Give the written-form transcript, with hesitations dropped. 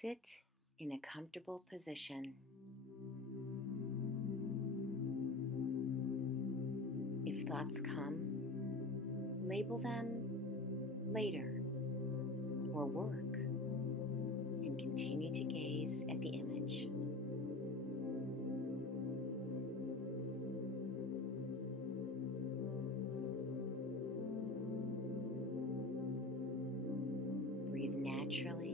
Sit in a comfortable position. If thoughts come, label them later or work and continue to gaze at the image. Breathe naturally